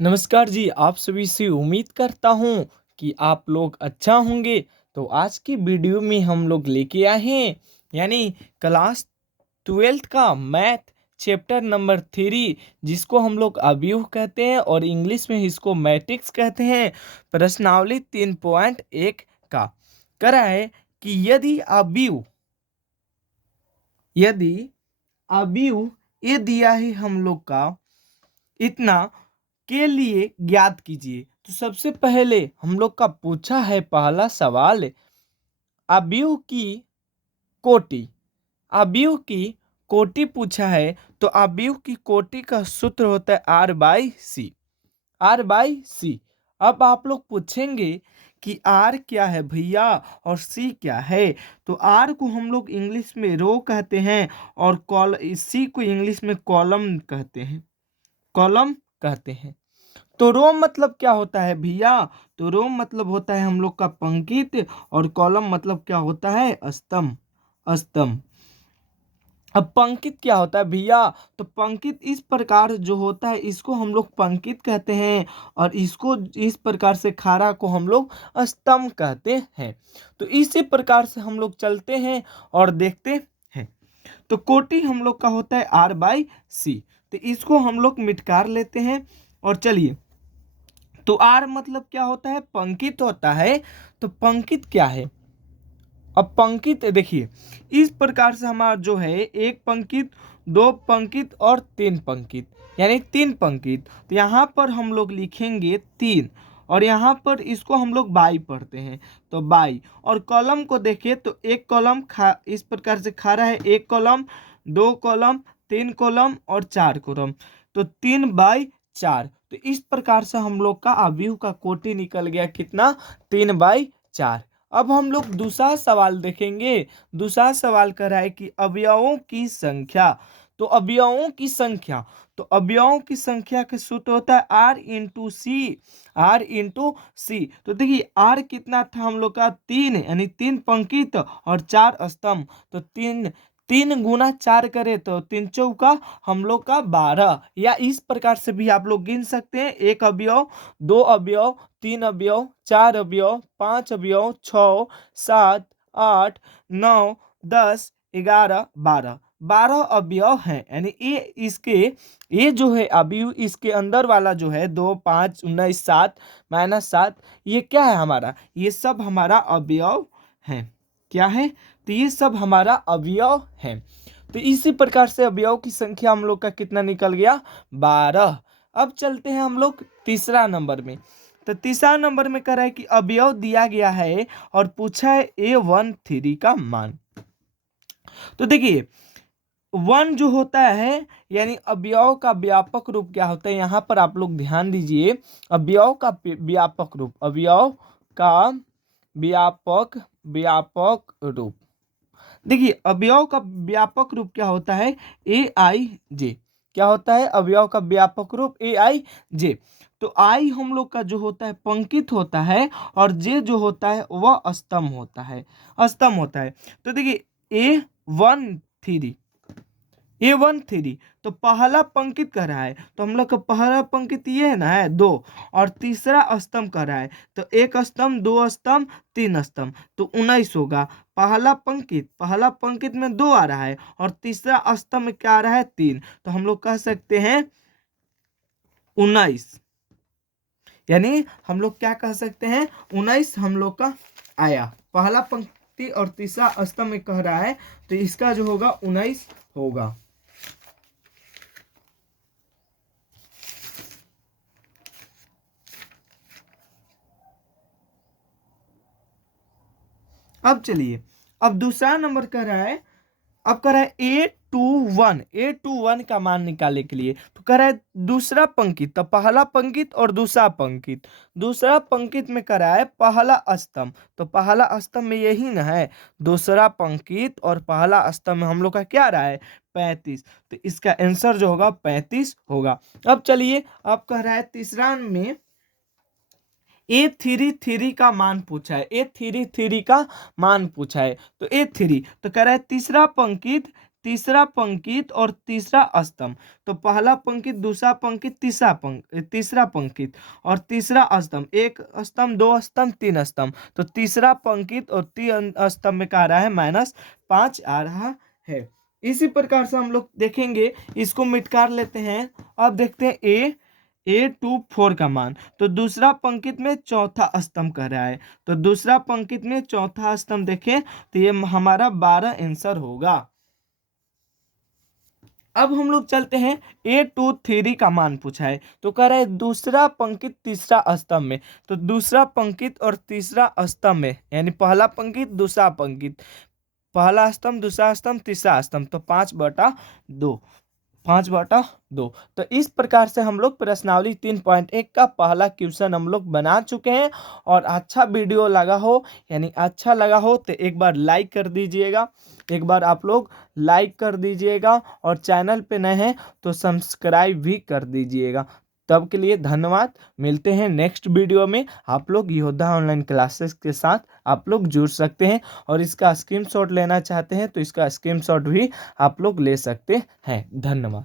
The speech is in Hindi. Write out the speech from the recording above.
नमस्कार जी, आप सभी से उम्मीद करता हूँ कि आप लोग अच्छा होंगे। तो आज की वीडियो में हम लोग लेके आए हैं यानी क्लास 12th का मैथ चैप्टर नंबर 3, जिसको हम लोग अवयव कहते हैं और इंग्लिश में इसको मैट्रिक्स कहते हैं। प्रश्नावली 3.1 का करा है कि यदि अवयव ये दिया है हम लोग का इतना के लिए ज्ञात कीजिए। तो सबसे पहले हम लोग का पूछा है पहला सवाल, अवयव की कोटि। अवयव की कोटि पूछा है, तो अवयव की कोटि का सूत्र होता है R/C। R/C। अब आप लोग पूछेंगे कि R क्या है भैया और C क्या है। तो R को हम लोग इंग्लिश में रो कहते हैं और C को इंग्लिश में कॉलम कहते हैं। कॉलम कहते हैं। तो रोम मतलब क्या होता है भैया? तो रोम मतलब होता है हम लोग का पंक्ति और कॉलम मतलब क्या होता है? स्तंभ। स्तंभ। अब पंक्ति क्या होता है भैया? तो पंक्ति इस प्रकार जो होता है इसको हम लोग पंक्ति कहते हैं और इसको इस प्रकार से खारा को हम लोग स्तंभ कहते हैं। तो इसी प्रकार से हम लोग चलते हैं और देखते हैं। तो कोटि हम लोग का होता है R/C। तो इसको हम लोग मिटकार लेते हैं और चलिए। तो आर मतलब क्या होता है? पंक्ति होता है। तो पंक्ति क्या है? अब पंक्ति देखिए, इस प्रकार से हमारा जो है एक पंक्ति, दो पंक्ति और तीन पंक्ति, यानी तीन पंक्ति। तो यहाँ पर हम लोग लिखेंगे 3 और यहाँ पर इसको हम लोग बाई पढ़ते हैं, तो बाई। और कॉलम को देखिए तो एक कॉलम इस प्रकार से खा रहा है, एक कॉलम, दो कॉलम, तीन कॉलम और चार कॉलम। तो 3/4। तो इस प्रकार से हम लोग का अवयव का कोटि निकल गया कितना? 3/4। अब हम लोग दूसरा सवाल देखेंगे। दूसरा सवाल कर रहा है कि अवयवों की संख्या। तो अवयवों की संख्या, तो अवयवों की संख्या का सूत्र होता है R/C। R/C। तो देखिए R कितना था हम लोग का? 3, यानी 3 पंक्ति और 4 स्तंभ। तो 3 3 × 4 करे तो 3 × 4 हम लोग का 12। या इस प्रकार से भी आप लोग गिन सकते हैं, एक अवयव, दो अवयव, तीन अवयव, चार अवयव, पांच अवयव, 6 7 8 9 10 11 12। 12 अवयव हैं, यानी ये जो है अवयव, इसके अंदर वाला जो है 2 5 19 7 -7, ये क्या है हमारा? ये सब हमारा अवयव है। क्या है? तो ये सब हमारा अवयव है। तो इसी प्रकार से अवयव की संख्या हम लोग का कितना निकल गया? 12। अब चलते हैं हम लोग तीसरा नंबर में। तो तीसरा नंबर में कह रहा है कि अवयव दिया गया है और पूछा है A13 का मान। तो देखिए, 1 जो होता है यानी अवयव का व्यापक रूप क्या होता है, यहाँ पर आप लोग ध्यान दीजिए। अवयव का व्यापक रूप, अवयव का व्यापक रूप। देखिए, अवयव का व्यापक रूप क्या होता है? AIJ। क्या होता है अवयव का व्यापक रूप? AIJ। तो आई हम लोग का जो होता है पंक्ति होता है और जे जो होता है वह स्तंभ होता है। स्तंभ होता है। तो देखिए, A13 तो पहला पंक्ति कह रहा है, तो हम लोग का पहला पंक्ति ये है ना, है 2। और तीसरा स्तंभ कह रहा है, तो एक स्तंभ, दो स्तंभ, तीन स्तंभ, तो 19 होगा। पहला पंक्ति में 2 आ रहा है और तीसरा स्तंभ में क्या आ रहा है? 3। तो हम लोग कह सकते हैं 19। यानी हम लोग क्या कह सकते हैं? 19 हम लोग का आया। पहला पंक्ति और तीसरा स्तंभ में कह रहा है, तो इसका जो होगा 19 होगा। अब चलिए, अब दूसरा नंबर कह रहा है, अब कह रहा है A21 का मान निकालने के लिए। तो कह रहा है दूसरा पंक्ति, तो पहला पंक्ति और दूसरा पंक्ति। दूसरा पंक्ति में कह रहा है पहला स्तंभ, तो पहला स्तंभ में यही ना है, दूसरा पंक्ति और पहला स्तंभ में हम लोग का क्या रहा है? 35। तो इसका आंसर जो होगा 35 होगा। अब चलिए, अब कह रहा है तीसरा में A33 का मान पूछा है। A33 का मान पूछा है। तो A3 तो कह रहा है तीसरा पंक्ति तीसरा पंक्ति और तीसरा स्तंभ। तो पहला पंक्ति, दूसरा पंक्ति, तीसरा पंक्ति और तीसरा स्तंभ, एक स्तंभ, दो स्तंभ, तीन स्तंभ। तो तीसरा पंक्ति और तीन स्तंभ में क्या आ रहा है, -5 आ रहा है। इसी प्रकार से हम लोग देखेंगे, इसको मिटकार लेते हैं। अब देखते हैं A24 का मान। तो दूसरा पंक्ति में चौथा स्तंभ कर रहा है, तो दूसरा पंक्ति में चौथा स्तंभ देखें तो ये हमारा 12 आंसर होगा। अब हम लोग चलते हैं, A23 का मान पूछा है, तो कह रहा है दूसरा पंक्ति तीसरा स्तंभ में। तो दूसरा पंक्ति और तीसरा स्तंभ में, यानी पहला पंक्ति दूसरा पंक्ति, पहला स्तंभ दूसरा स्तंभ तीसरा स्तंभ, तो 5/2, 5/2। तो इस प्रकार से हम लोग प्रश्नावली 3.1 का पहला क्वेश्चन हम लोग बना चुके हैं। और अच्छा वीडियो लगा हो, यानी अच्छा लगा हो, तो एक बार लाइक कर दीजिएगा, एक बार आप लोग लाइक कर दीजिएगा, और चैनल पे नए हैं तो सब्सक्राइब भी कर दीजिएगा। तब के लिए धन्यवाद। मिलते हैं नेक्स्ट वीडियो में। आप लोग योद्धा ऑनलाइन क्लासेस के साथ आप लोग जुड़ सकते हैं, और इसका स्क्रीनशॉट लेना चाहते हैं तो इसका स्क्रीनशॉट भी आप लोग ले सकते हैं। धन्यवाद।